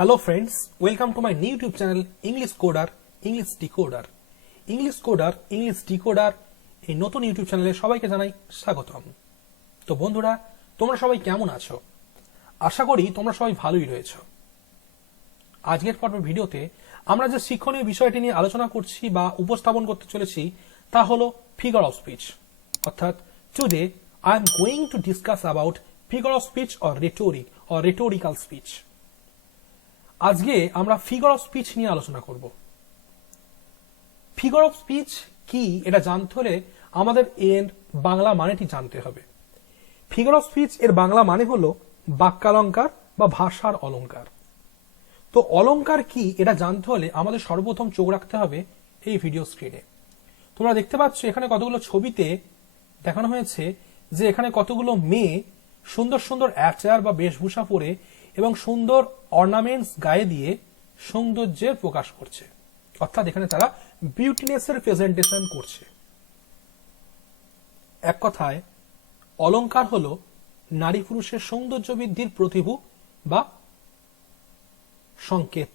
Hello friends, welcome to my new YouTube channel English Coder, English Decoder. English Coder, English Decoder এই নতুন YouTube চ্যানেলে সবাইকে জানাই স্বাগতম। তো বন্ধুরা, তোমরা সবাই কেমন আছো? আশা করি তোমরা সবাই ভালোই রয়েছো। আজকের পর্বের ভিডিওতে আমরা যে শিক্ষণীয় বিষয়টি নিয়ে আলোচনা করছি বা উপস্থাপন করতে চলেছি তা হলো ফিগার অফ স্পিচ। অর্থাৎ today I am going to discuss about figure of speech or rhetoric or rhetorical speech. আজকে আমরা ফিগার অফ স্পিচ নিয়ে আলোচনা করব। ফিগার অফ স্পিচ কি এটা জানতে হলে আমাদের এর বাংলা মানেটি জানতে হবে। ফিগার অফ স্পিচ এর বাংলা মানে হলো বাক্যালঙ্কার বা ভাষার অলঙ্কার। তো অলঙ্কার কি এটা জানতে হলে আমাদের সর্বপ্রথম চোখ রাখতে হবে এই ভিডিও স্ক্রিনে। তোমরা দেখতে পাচ্ছ এখানে কতগুলো ছবিতে দেখানো হয়েছে যে এখানে কতগুলো মেয়ে সুন্দর সুন্দর অ্যাটায়ার বা বেশভূষা পরে এবং সুন্দর অর্নামেন্টস গায়ে দিয়ে সৌন্দর্যের প্রকাশ করছে। অর্থাৎ এখানে তারা বিউটিনেসের প্রেজেন্টেশন করছে। এক কথায় অলঙ্কার হলো নারী পুরুষের সৌন্দর্য বৃদ্ধির প্রতিভূ বা সংকেত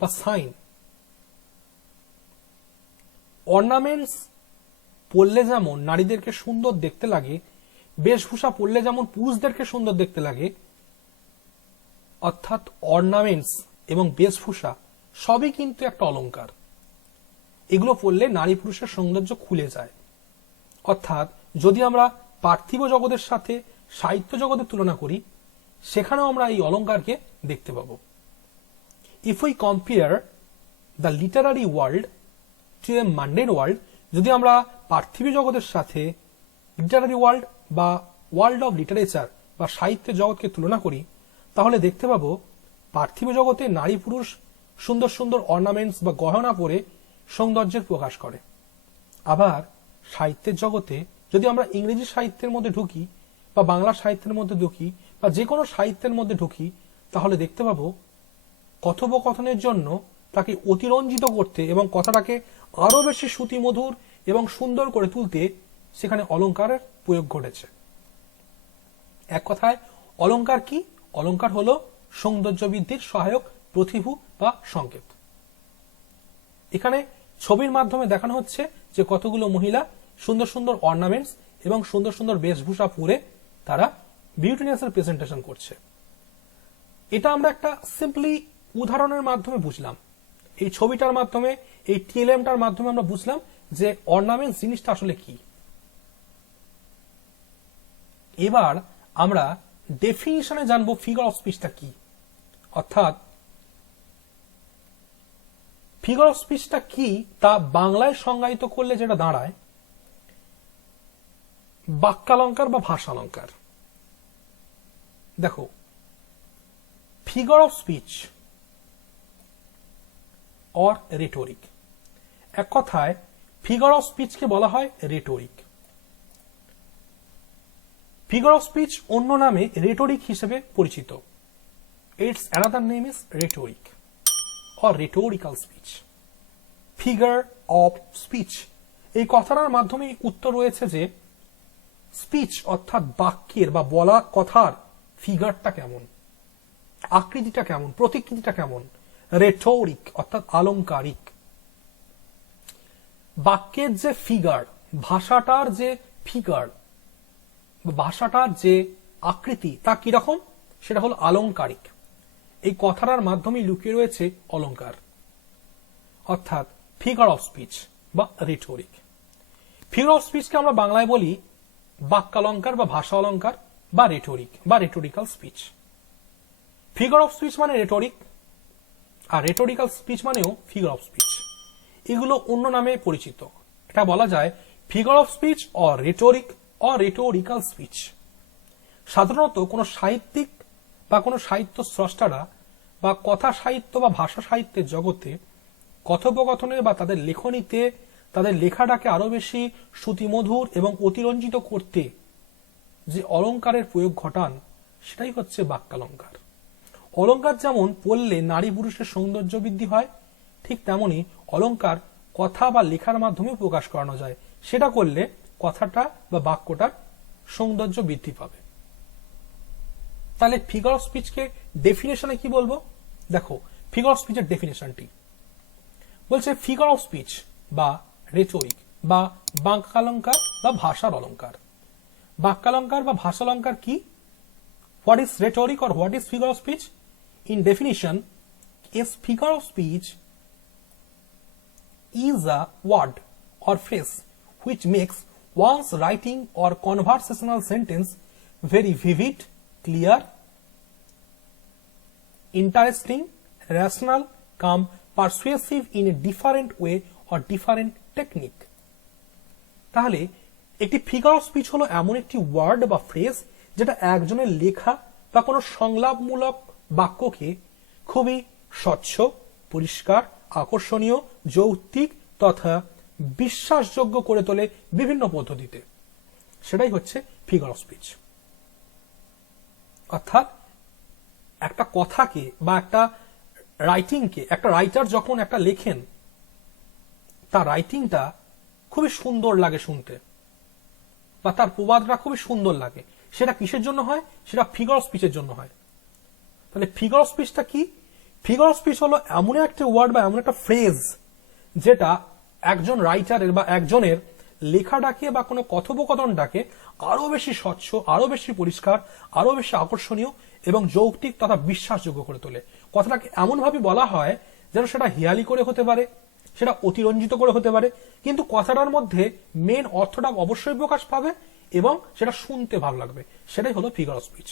বা সাইন। অর্নামেন্টস পরলে যেমন নারীদেরকে সুন্দর দেখতে লাগে, বেশভূষা পরলে যেমন পুরুষদেরকে সুন্দর দেখতে লাগে, অর্থাৎ অর্নামেন্টস এবং বেশভূষা সবই কিন্তু একটা অলঙ্কার। এগুলো পরলে নারী পুরুষের সৌন্দর্য খুলে যায়। অর্থাৎ যদি আমরা পার্থিব জগতের সাথে সাহিত্য জগতের তুলনা করি, সেখানেও আমরা এই অলঙ্কারকে দেখতে পাবো। If we compare the literary world to a mundane world, যদি আমরা পার্থিব জগতের সাথে লিটারারি ওয়ার্ল্ড বা ওয়ার্ল্ড অফ লিটারেচার বা সাহিত্যের জগৎকে তুলনা করি, তাহলে দেখতে পাবো পার্থিব জগতে নারী পুরুষ সুন্দর সুন্দর অর্নামেন্টস বা গহনা পরে সৌন্দর্যের প্রকাশ করে। আবার সাহিত্যের জগতে যদি আমরা ইংরেজি সাহিত্যের মধ্যে ঢুকি বা বাংলা সাহিত্যের মধ্যে ঢুকি বা যে কোনো সাহিত্যের মধ্যে ঢুকি, তাহলে দেখতে পাবো কথোপকথনের জন্য তাকে অতিরঞ্জিত করতে এবং কথাটাকে আরো বেশি শ্রুতিমধুর এবং সুন্দর করে তুলতে সেখানে অলঙ্কারের প্রয়োগ ঘটেছে। এক কথায় অলঙ্কার কি? অলঙ্কার হলো সৌন্দর্য বৃদ্ধির সহায়ক প্রতিভূ বা সংকেত। এখানে ছবির মাধ্যমে দেখানো হচ্ছে যে কতগুলো মহিলা সুন্দর সুন্দর অর্নামেন্টস এবং সুন্দর সুন্দর বেশভূষা পরে তারা বিউটিনেসের প্রেজেন্টেশন করছে। এটা আমরা একটা সিম্পলি উদাহরণের মাধ্যমে বুঝলাম। এই ছবিটার মাধ্যমে, এই টিএলএমটার মাধ্যমে আমরা বুঝলাম যে অর্নামেন্টস জিনিসটা আসলে কি। এবার আমরা ডেফিনিশনে জানবো ফিগার অফ স্পিচটা কি। অর্থাৎ ফিগার অফ স্পিচটা কি তা বাংলায় সংজ্ঞায়িত করলে যেটা দাঁড়ায় বাক্যালঙ্কার বা ভাষালঙ্কার। দেখো, figure of speech or rhetoric. এক কথায় ফিগার অফ স্পিচকে বলা হয় রেটোরিক। ফিগার অফ স্পিচ অন্য নামে রেটোরিক হিসেবে পরিচিত। It's another name is rhetoric or rhetorical speech. Figure of speech এই কথাটার মাধ্যমে উত্তর রয়েছে যে স্পিচ অর্থাৎ বাক্যের বা বলা কথার ফিগারটা কেমন, আকৃতিটা কেমন, প্রতিকৃতিটা কেমন। রেটোরিক অর্থাৎ আলংকারিক। বাক্যের যে ফিগার, ভাষাটার যে ফিগার, ভাষাটার যে আকৃতি তা কিরকম, সেটা হলো আলংকারিক। এই কথাটার মাধ্যমে লুকিয়ে রয়েছে অলঙ্কার, অর্থাৎ ফিগার অফ স্পিচ বা রেটোরিক। ফিগার অফ স্পিচকে আমরা বাংলায় বলি বাক্যালঙ্কার বা ভাষা অলঙ্কার বা রেটোরিক বা rhetorical speech. Figure of speech মানে রেটোরিক আর রেটোরিক্যাল স্পিচ মানেও ফিগার অফ স্পিচ। এগুলো অন্য নামে পরিচিত। এটা বলা যায় figure of speech or rhetoric or rhetorical speech. সাধারণত কোনো সাহিত্যিক বা কোনো সাহিত্য স্রষ্টারা বা কথা সাহিত্য বা ভাষা সাহিত্যের জগতে কথোপকথনে বা তাদের লেখনীতে তাদের লেখাটাকে আরো বেশি শ্রুতিমধুর এবং অতিরঞ্জিত করতে যে অলঙ্কারের প্রয়োগ ঘটান, সেটাই হচ্ছে বাক্যালঙ্কার। অলঙ্কার যেমন পড়লে নারী পুরুষের সৌন্দর্য বৃদ্ধি হয়, ঠিক তেমনি অলঙ্কার কথা বা লেখার মাধ্যমে প্রকাশ করানো যায়। সেটা করলে কথাটা বা বাক্যটার সৌন্দর্য বৃদ্ধি পাবে। তাহলে ফিগার অফ স্পিচকে ডেফিনেশনে কি বলবো? দেখো ফিগার অফ স্পিচের ডেফিনেশনটি বলছে ফিগার অফ স্পিচ বা রেটরিক বা বাক্যালঙ্কার বা ভাষার অলঙ্কার। বাক্যালঙ্কার বা ভাষালঙ্কার কি? What is rhetoric or what is figure of speech? In definition, a figure of speech is a word or phrase which makes one's writing or conversational sentence very vivid, clear, interesting, rational, come persuasive in a different way or different technique. তাহলে একটি figure of speech হলো এমন একটি word বা phrase যেটা একজনের লেখা বা কোনো সংলাপমূলক বাক্যকে খুবই স্বচ্ছ, পরিষ্কার, আকর্ষণীয়, যৌক্তিক তথা বিশ্বাসযোগ্য করে তোলে বিভিন্ন পদ্ধতিতে। সেটাই হচ্ছে ফিগার অফ স্পিচ। অর্থাৎ একটা কথাকে বা একটা রাইটিংকে, একটা রাইটার যখন একটা লেখেন তার রাইটিংটা খুবই সুন্দর লাগে শুনতে, বা তার প্রবাদটা খুবই সুন্দর লাগে। সেটা কিসের জন্য হয়? সেটা ফিগার অফ স্পিচের জন্য হয়। তাহলে ফিগার অফ স্পিচটা কি? ফিগার অফ স্পিচ হলো এমন একটা ওয়ার্ড বা এমন একটা ফ্রেজ যেটা একজন রাইটারের বা একজনের লেখাটাকে বা কোনো কথোপকথনটাকে আরো বেশি স্বচ্ছ, আরো বেশি পরিষ্কার, আরো বেশি আকর্ষণীয় এবং যৌক্তিক তথা বিশ্বাসযোগ্য করে তোলে। কথাটাকে এমন ভাবে বলা হয় যেন সেটা হিয়ালি করে হতে পারে, সেটা অতিরঞ্জিত করে হতে পারে, কিন্তু কথাটার মধ্যে মেন অর্থটা অবশ্যই প্রকাশ পাবে এবং সেটা শুনতে ভালো লাগবে। সেটাই হলো figure of speech.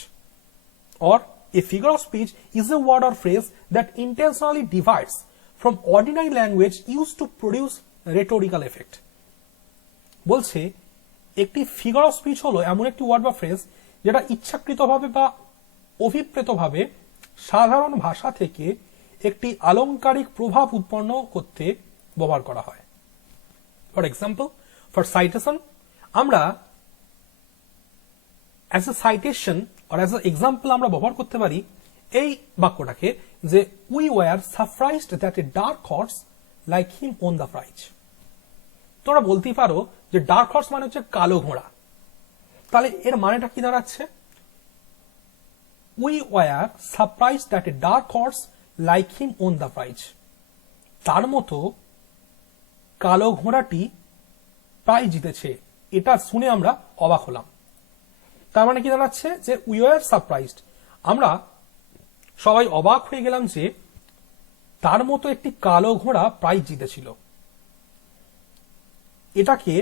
Or a figure of speech is a word or phrase that intentionally divides from ordinary language used to produce rhetorical effect. বলছে একটি ফিগার অফ স্পিচ হলো এমন একটি ওয়ার্ড বা ফ্রেজ যেটা ইচ্ছাকৃতভাবে বা অভিপ্রেতভাবে সাধারণ ভাষা থেকে একটি আলংকারিক প্রভাব উৎপন্ন করতে ব্যবহার করা হয়। ফর এক্সাম্পল, ফর সাইটেশন আমরা অ্যাজ এ সাইটেশন আর অ্যাজ এ এক্সাম্পল আমরা ব্যবহার করতে পারি এই বাক্যটাকে যে we were surprised that a dark horse like him won the prize. তোমরা বলতেই পারো যে ডার্ক হর্স মানে হচ্ছে কালো ঘোড়া। তাহলে এর মানেটা কি দাঁড়াচ্ছে? We were surprised that a dark horse like him won the prize. তার মতো কালো ঘোড়াটি প্রাইজ জিতেছে, এটা শুনে আমরা অবাক হলাম। তার মানে কি দাঁড়াচ্ছে? যে উই ওয়ার সারপ্রাইজড, আমরা সবাই অবাক হয়ে গেলাম যে তার মতো একটি কালো ঘোড়া প্রাইজ জিতেছিল। এটাকে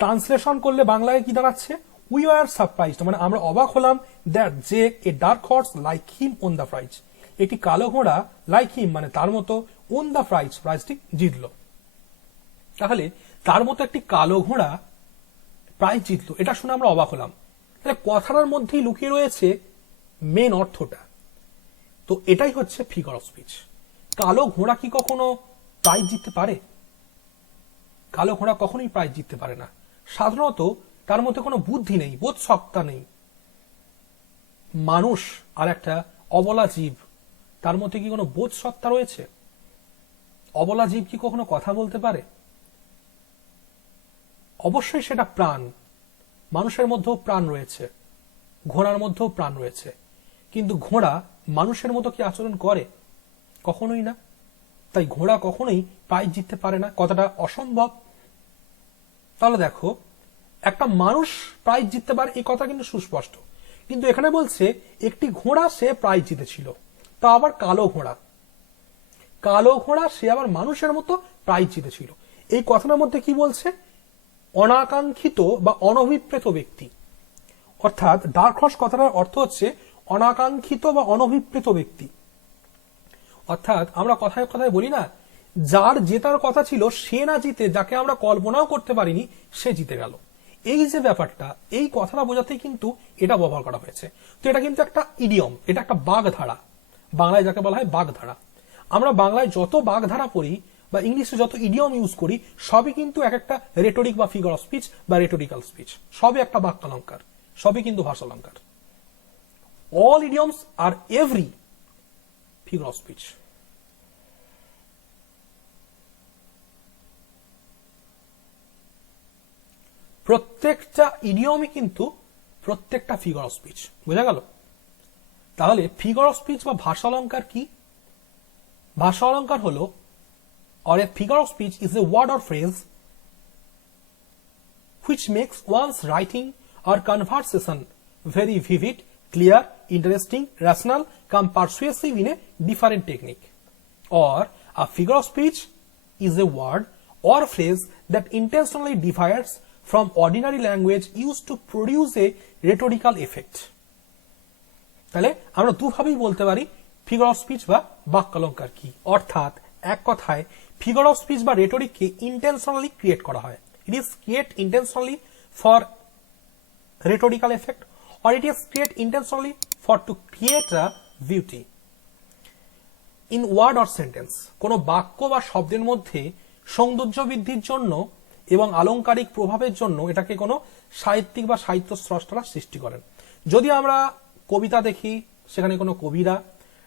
ট্রান্সলেশন করলে বাংলায় কি দাঁড়াচ্ছে? উই ওয়ার সারপ্রাইজড, মানে আমরা অবাক হলাম দ্যাট যে এ dark horse like him won the prize, একটি কালো ঘোড়া লাইক হিম মানে তার মতো ওন দ্য প্রাইজ, প্রাইজটি জিতল। তাহলে তার মতো একটি কালো ঘোড়া প্রাইজ জিতলো, এটা শুনে আমরা অবাক হলাম। তাহলে কথাটার মধ্যেই লুকিয়ে রয়েছে মেন অর্থটা। তো এটাই হচ্ছে ফিগার অফ স্পিচ। কালো ঘোড়া কি কখনো প্রাইজ জিততে পারে? কালো ঘোড়া কখনোই প্রাইজ জিততে পারে না। সাধারণত তার মধ্যে কোনো বুদ্ধি নেই, বোধ সত্তা নেই। মানুষ আর একটা অবলা জীব, তার মধ্যে কি কোনো বোধ সত্তা রয়েছে? অবলা জীব কি কখনো কথা বলতে পারে? অবশ্যই সেটা প্রাণ, মানুষের মধ্যেও প্রাণ রয়েছে, ঘোড়ার মধ্যেও প্রাণ রয়েছে, কিন্তু ঘোড়া মানুষের মতো কি আচরণ করে? কখনোই না। তাই ঘোড়া কখনোই প্রাইজ জিততে পারে না, কথাটা অসম্ভব। তাহলে দেখো, একটা মানুষ প্রাইজ জিততে পারে এই কথা কিন্তু সুস্পষ্ট, কিন্তু এখানে বলছে একটি ঘোড়া সে প্রাইজ জিতেছিল, তা আবার কালো ঘোড়া। কালো ঘোড়া সে আবার মানুষের মতো প্রাইজ জিতেছিল। এই কথাটার মধ্যে কি বলছে? অনাকাঙ্ক্ষিত বা অনভিপ্রেত ব্যক্তি। অর্থাৎ ডার্ক হর্স কথাটার অর্থ হচ্ছে অনাকাঙ্ক্ষিত বা অনভিপ্রেত ব্যক্তি। অর্থাৎ আমরা কথায় কথায় বলি না, যার জেতার কথা ছিল সে না জিতে যাকে আমরা কল্পনাও করতে পারিনি সে জিতে গেল। এই যে ব্যাপারটা, এই কথাটা বোঝাতেই কিন্তু এটা ব্যবহার করা হয়েছে। তো এটা কিন্তু একটা ইডিয়ম, এটা একটা বাগধারা, বাংলায় যাকে বলা হয় বাগধারা। আমরা বাংলায় যত বাগধারা পড়ি বা ইংলিশে যত ইডিয়ম ইউজ করি সবই কিন্তু এক একটা রেটরিক বা ফিগার অফ স্পিচ বা রেটোরিক্যাল স্পিচ, সবই একটা বাক্যালঙ্কার, সবই কিন্তু ভাষালঙ্কার। All idioms are every figure of speech. প্রত্যেকটা ইডিয়মই কিন্তু প্রত্যেকটা ফিগার অফ স্পিচ। বোঝা গেল? তাহলে ফিগার অফ স্পিচ বা ভাষা অলঙ্কার কি? ভাষা অলঙ্কার হলো, or a figure of speech is a word or phrase which makes one's writing or conversation very vivid, clear, interesting, rational, come persuasive in a different technique. Or a figure of speech is a word or phrase that intentionally differs from ordinary language used to produce a rhetorical effect. তাহলে আমরা দুভাবেই বলতে পারি figure of speech বা বাক্যালঙ্কার কি। অর্থাৎ এক কথায় figure of speech বা রেটরিককে ইন্টেনশনালি ক্রিয়েট করা হয়। It is create intentionally for rhetorical effect, or it is create intentionally for to create a beauty in word or sentence. কোন বাক্য বা শব্দের মধ্যে সৌন্দর্য বৃদ্ধির জন্য এবং আলংকারিক প্রভাবের জন্য এটাকে কোনো সাহিত্যিক বা সাহিত্য স্রষ্টারা সৃষ্টি করেন। যদি আমরা কবিতা দেখি, সেখানে কোনো কবিরা,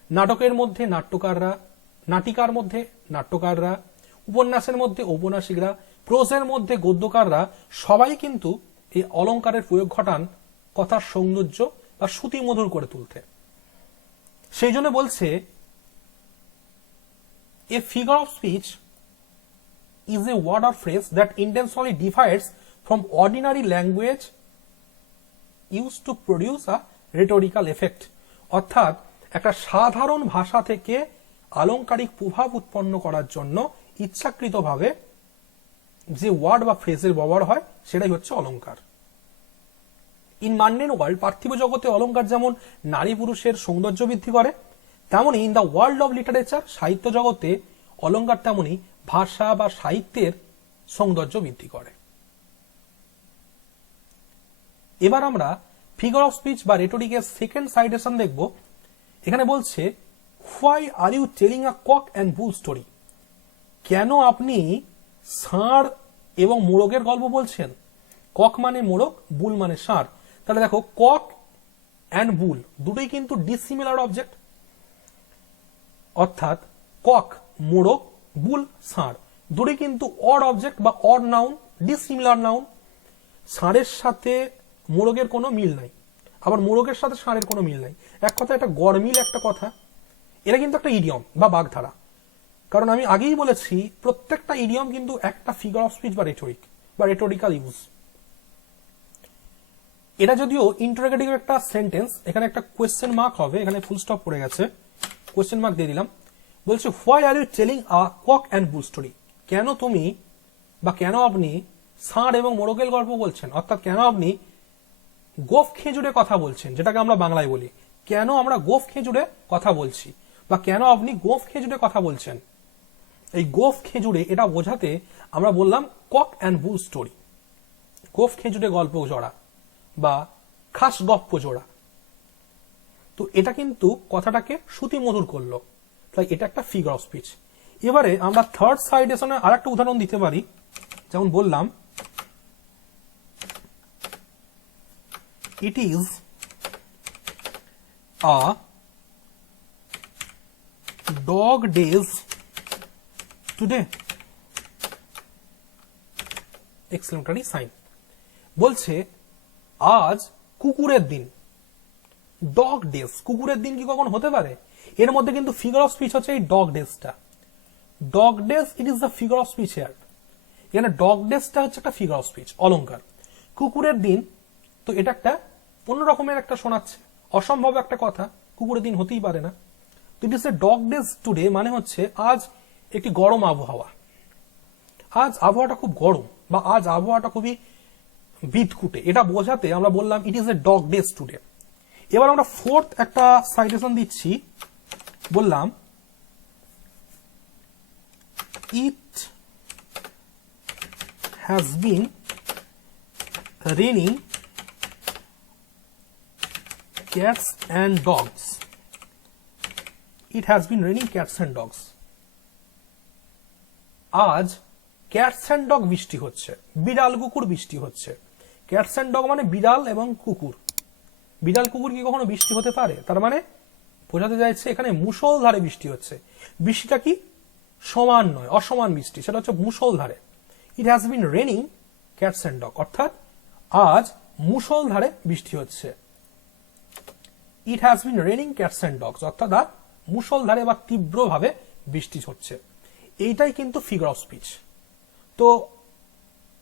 নাটকের মধ্যে নাট্যকাররা, নাটিকার মধ্যে নাট্যকাররা, উপন্যাসের মধ্যে ঔপন্যাসিকরা, প্রোজের মধ্যে গদ্যকাররা সবাই কিন্তু এই অলঙ্কারের প্রয়োগ ঘটান কথার সৌন্দর্য বা শ্রুতিমধুর করে তুলতে। সেই জন্য বলছে এ figure of speech is a word or phrase that intentionally differs from ordinary language used to produce a rhetorical effect. অর্থাৎ একটা সাধারণ ভাষা থেকে আলংকারিক প্রভাব উৎপন্ন করার জন্য ইচ্ছাকৃতভাবে যে ওয়ার্ড বা ফ্রেজের ব্যবহার হয় সেটাই হচ্ছে অলংকার। ইন মান্ডেন ওয়ার্ল্ড, পার্থিব জগতে অলংকার যেমন নারী পুরুষের সৌন্দর্য বৃদ্ধি করে, তেমনি in the world of literature, সাহিত্য জগতে অলংকার তেমনি ভাষা বা সাহিত্যের সৌন্দর্য বৃদ্ধি করে। এবার আমরা ফিগার অফ স্পিচ বা রেটরিকের সেকেন্ড সাইটেশন দেখব। এখানে বলছে why are you telling a cock and bull story? কেন আপনি ষাঁড় এবং মোরগের গল্প বলছেন? কক মানে মোরগ, বুল মানে ষাঁড়। তাহলে দেখো কক অ্যান্ড বুল দুটোই কিন্তু ডিসিমিলার অবজেক্ট। অর্থাৎ কক মোরগ, বুল ষাঁড় দুটোই কিন্তু অড অবজেক্ট বা অড নাউন, ডিসিমিলার নাউন। ষাঁড়ের সাথে মোরগের কোনো মিল নাই, আবার মোরগের সাথে ষাঁড়ের কোনো মিল নাই। এক কথা এটা গড়মিল একটা কথা। এটা কিন্তু একটা ইডিয়ম বা বাগধারা। কারণ আমি আগেই বলেছি প্রত্যেকটা ইডিয়ম কিন্তু একটা ফিগার অফ স্পিচ বা রেটরিক বা রেটোরিক্যাল ইউজ। এটা যদিও ইন্টারোগেটিভ একটা সেন্টেন্স, এখানে একটা কোয়েশ্চেন মার্ক হবে, এখানে ফুল স্টপ পড়ে গেছে, কোয়েশ্চেন মার্ক দিয়ে দিলাম। বলছে why are you telling a cock and bull story? কেন তুমি বা কেন আপনি ষাঁড় এবং মোরগের গল্প বলছেন? অর্থাৎ কেন আপনি গোফ খেজুরে কথা বলছেন, যেটাকে আমরা বাংলায় বলি। কেন আমরা গোফ খেজুরে কথা বলছি বা কেন আপনি গোফ খেজুরে কথা বলছেন? এই গোফ খেজুরে এটা বোঝাতে আমরা বললাম কক অ্যান্ড বুল স্টোরি, গোফ খেজুরে গল্প জোড়া বা খাস গপ্প জোড়া। তো এটা কিন্তু কথাটাকে শ্রুতিমধুর করলো, তাই এটা একটা ফিগার অফ স্পিচ। এবারে আমরা থার্ড সাইডেশনে আর একটা উদাহরণ দিতে পারি। যেমন বললাম it is a dog days today, exclamatory sign. বলছে আজ কুকুরের দিন, ডগ ডেজ। কুকুরের দিন কি কখন হতে পারে? এর মধ্যে কিন্তু ফিগার অফ স্পিচ হচ্ছে এই ডগ ডেজটা। Dog days it is the figure of speech here. এখানে ডগ ডেজটা হচ্ছে একটা ফিগার অফ স্পিচ, অলংকার। কুকুরের দিন তো এটা একটা অন্য রকমের একটা শোনাচ্ছে, অসম্ভব একটা কথা, কুকুরের দিন হতেই পারে না। তো it is a dog days today মানে হচ্ছে আজ একটি গরম আবহাওয়া, আজ আবহাওয়াটা খুব গরম বা আজ আবহাওয়াটা খুবই বিদকুটে, এটা বোঝাতে আমরা বললাম it is a dog days today. এবার আমরা ফোর্থ একটা সাইটেশন দিচ্ছি, বললাম ইট has been raining cats and dogs. It has been raining cats and dogs. আজ ক্যাটস অ্যান্ড ডগ বৃষ্টি হচ্ছে, বিড়াল কুকুর বৃষ্টি হচ্ছে। ক্যাটস অ্যান্ড ডগ মানে বিড়াল এবং কুকুর। বিড়াল কুকুর কি কখনো বৃষ্টি হতে পারে? তার মানে বোঝাতে চাইছে এখানে মুষলধারে বৃষ্টি হচ্ছে। বৃষ্টিটা কি সমান নয়, অসমান বৃষ্টি, সেটা হচ্ছে মুষলধারে। It has been raining cats and dog, অর্থাৎ আজ মুষলধারে বৃষ্টি হচ্ছে। It has been raining cats and dogs, অর্থাৎ আর মুষলধারে বা তীব্রভাবে বৃষ্টি হচ্ছে। এইটাই কিন্তু ফিগার অফ স্পিচ। তো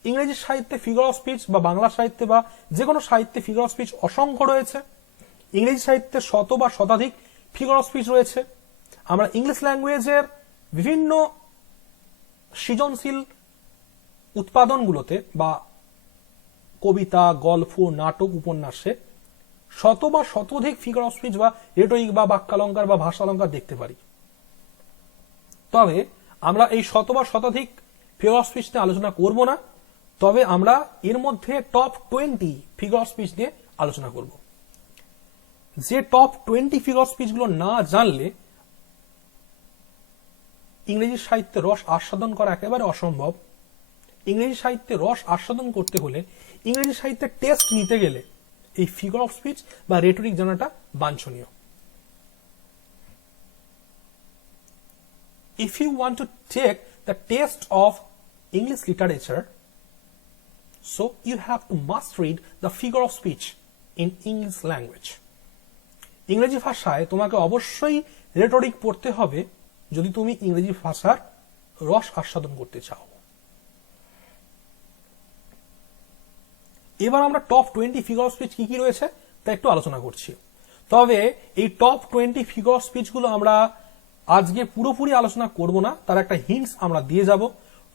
ইংরেজি সাহিত্যে ফিগার অফ স্পিচ বা বাংলা সাহিত্যে বা যে কোনো সাহিত্যে ফিগার অফ স্পিচ অসংখ্য রয়েছে। ইংরেজি সাহিত্যে শত বা শতাধিক ফিগার অফ স্পিচ রয়েছে। আমরা ইংলিশ ল্যাঙ্গুয়েজের বিভিন্ন সৃজনশীল উৎপাদনগুলোতে বা কবিতা, গল্প, নাটক, উপন্যাসে শত বা শতাধিক ফিগার অফ স্পিচ বা রেটরিক বা বাক্যালঙ্কার বা ভাষালঙ্কার দেখতে পারি। তবে আমরা এই শত বা শতাধিক ফিগার অফ স্পিচ নিয়ে আলোচনা করব না, তবে আমরা এর মধ্যে টপ 20 ফিগার অফ স্পিচ নিয়ে আলোচনা করব। যে টপ 20 ফিগার অফ স্পিচ গুলো না জানলে ইংরেজি সাহিত্যে রস আস্বাদন করা একেবারে অসম্ভব। ইংরেজি সাহিত্যে রস আস্বাদন করতে হলে, ইংরেজি সাহিত্যে টেস্ট নিতে গেলে এই ফিগার অফ স্পিচ বা রেটরিক জানাটা বাঞ্ছনীয়। If you want to take the test of English literature, so you have to must read the figure of speech in English language. ইংরেজি ভাষায় তোমাকে অবশ্যই রেটরিক পড়তে হবে যদি তুমি ইংরেজি ভাষার রস আস্বাদন করতে চাও। এবার আমরা টপ 20 ফিগার অফ স্পিচ কি কি রয়েছে তা একটু আলোচনা করছি। তবে এই টপ 20 ফিগার অফ স্পিচ গুলো আমরা আজকে পুরোপুরি আলোচনা করব না, তার একটা হিন্টস আমরা দিয়ে যাব।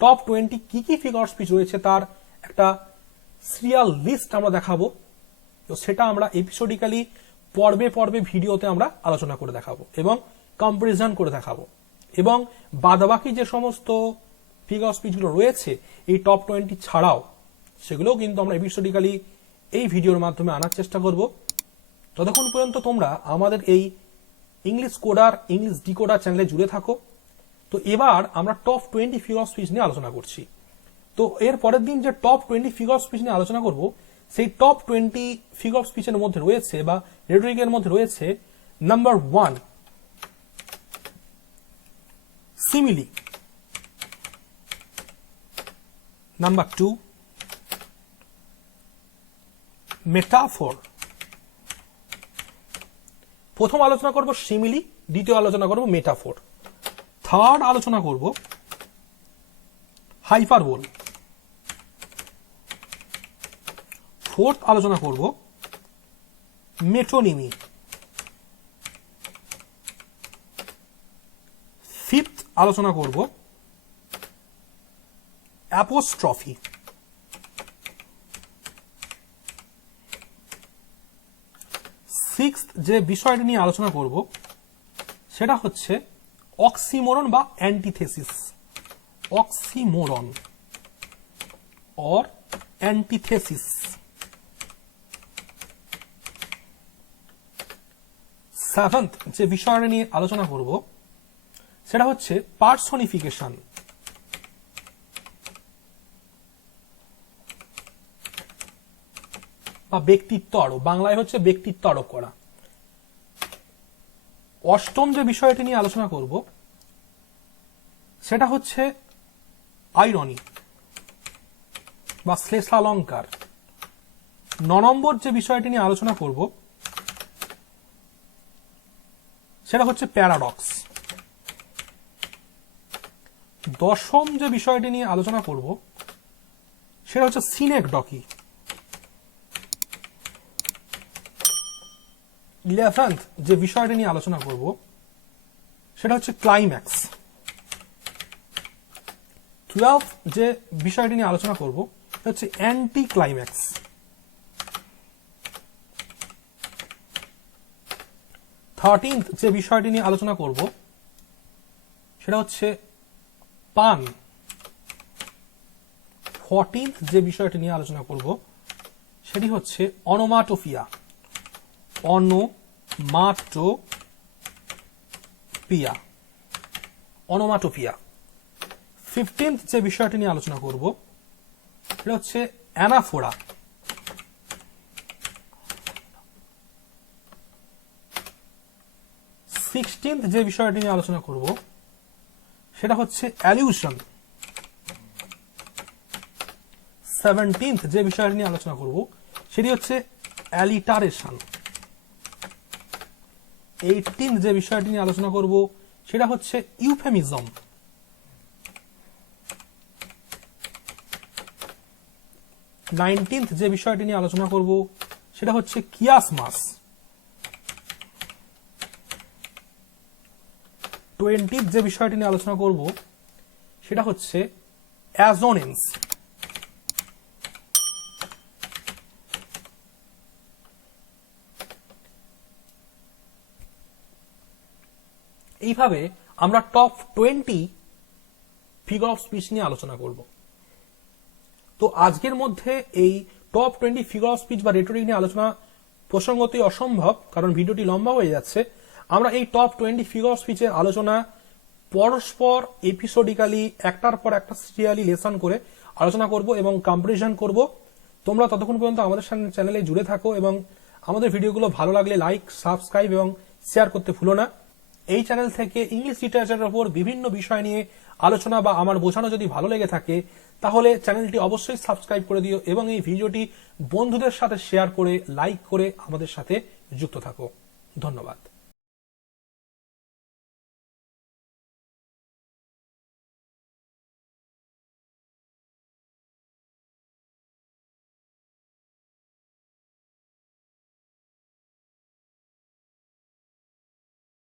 টপ 20 কি কি ফিগার অফ স্পিচ রয়েছে তার একটা সিরিয়াল লিস্ট আমরা দেখাবো। তো সেটা আমরা এপিসোডিক্যালি পর্বে পর্বে ভিডিওতে আমরা আলোচনা করে দেখাবো এবং কম্পারিজন করে দেখাবো। এবং বাদবাকি যে সমস্ত ফিগার অফ স্পিচ গুলো রয়েছে এই টপ 20 ছাড়াও, সেগুলোও কিন্তু আমরা এপিসোডিক্যালি এই ভিডিওর মাধ্যমে আনার চেষ্টা করব। ততক্ষণ পর্যন্ত তোমরা আমাদের এই ইংলিশ কোডার, ইংলিশ ডিকোডার চ্যানেলে জুড়ে থাকো। তো এবার আমরা টপ 20 ফিগার অফ স্পিচ নিয়ে আলোচনা করছি। তো এর পরের দিন যে টপ 20 ফিগার অফ স্পিচ নিয়ে আলোচনা করব, সেই টপ 20 ফিগার অফ স্পিচের মধ্যে রয়েছে বা রেটরিকের মধ্যে রয়েছে নাম্বার 1 সিমিলি, নাম্বার 2 মেটাফোর। প্রথম আলোচনা করব সিমিলি, দ্বিতীয় আলোচনা করব মেটাফোর, থার্ড আলোচনা করব হাইপারবোল, ফোর্থ আলোচনা করব মেটোনিমি, ফিফথ আলোচনা করব অ্যাপোস্ট্রফি, সিক্সথ যে বিষয়টি নিয়ে আলোচনা করব সেটা হচ্ছে অক্সিমোরন বা antithesis, oxymoron or antithesis. Seventh যে বিষয়টা নিয়ে আলোচনা করব সেটা হচ্ছে পার্সনিফিকেশন, বা ব্যক্তিত্ব আরোপ, বাংলায় হচ্ছে ব্যক্তিত্ব আরোপ করা। অষ্টম যে বিষয়টি নিয়ে আলোচনা করব সেটা হচ্ছে আইরনি বা শ্লেষালঙ্কার। 9 নম্বর যে বিষয়টি নিয়ে আলোচনা করব সেটা হচ্ছে প্যারাডক্স। 10ম যে বিষয়টি নিয়ে আলোচনা করব সেটা হচ্ছে সিনেকডকি। 11th যে বিষয়টি নিয়ে আলোচনা করব সেটা হচ্ছে ক্লাইম্যাক্স। 12th যে বিষয়টি নিয়ে আলোচনা করব সেটা হচ্ছে অ্যান্টি ক্লাইম্যাক্স। 13th যে বিষয়টি নিয়ে আলোচনা করব সেটা হচ্ছে পান। 14th যে বিষয়টি নিয়ে আলোচনা করব সেটি হচ্ছে অনোমাটোপিয়া, অনোমাটোপিয়া, অনোমাটোপিয়া। 15th যে বিষয়টি নিয়ে আলোচনা করব সেটা হচ্ছে অ্যানাফোরা। 16th যে বিষয়টি নিয়ে আলোচনা করব সেটা হচ্ছে অ্যালিউশন। 17th যে বিষয়টি নিয়ে আলোচনা করব সেটি হচ্ছে অ্যালিটারেশন। 18th যে বিষয়টি নিয়ে আলোচনা করব সেটা হচ্ছে ইউফেমিজম। 19th যে বিষয়টি নিয়ে আলোচনা করব সেটা হচ্ছে কিয়াসমাস। 20th যে বিষয়টি নিয়ে আলোচনা করব সেটা হচ্ছে অ্যাজোনেন্স। এইভাবে আমরা টপ 20 ফিগার অফ স্পিচ নিয়ে আলোচনা করব। তো আজকের মধ্যে এই টপ 20 ফিগার অফ স্পিচ বা রেটরিক নিয়ে আলোচনা প্রসঙ্গতই অসম্ভব, কারণ ভিডিওটি লম্বা হয়ে যাচ্ছে। আমরা এই টপ 20 ফিগার অফ স্পিচের আলোচনা পরস্পর এপিসোডিক্যালি একটার পর একটা সিরিয়ালি লেসন করে আলোচনা করব এবং কম্পারিজন করব। তোমরা ততক্ষণ পর্যন্ত আমাদের চ্যানেলে জুড়ে থাকো এবং আমাদের ভিডিওগুলো ভালো লাগলে লাইক, সাবস্ক্রাইব এবং শেয়ার করতে ভুলো না। এই চ্যানেল থেকে ইংলিশ লিটারেচারের উপর বিভিন্ন বিষয় নিয়ে আলোচনা বা আমার বোঝানো যদি ভালো লেগে থাকে তাহলে চ্যানেলটি অবশ্যই সাবস্ক্রাইব করে দিও এবং এই ভিডিওটি বন্ধুদের সাথে শেয়ার করে লাইক করে আমাদের সাথে যুক্ত থাকো। ধন্যবাদ।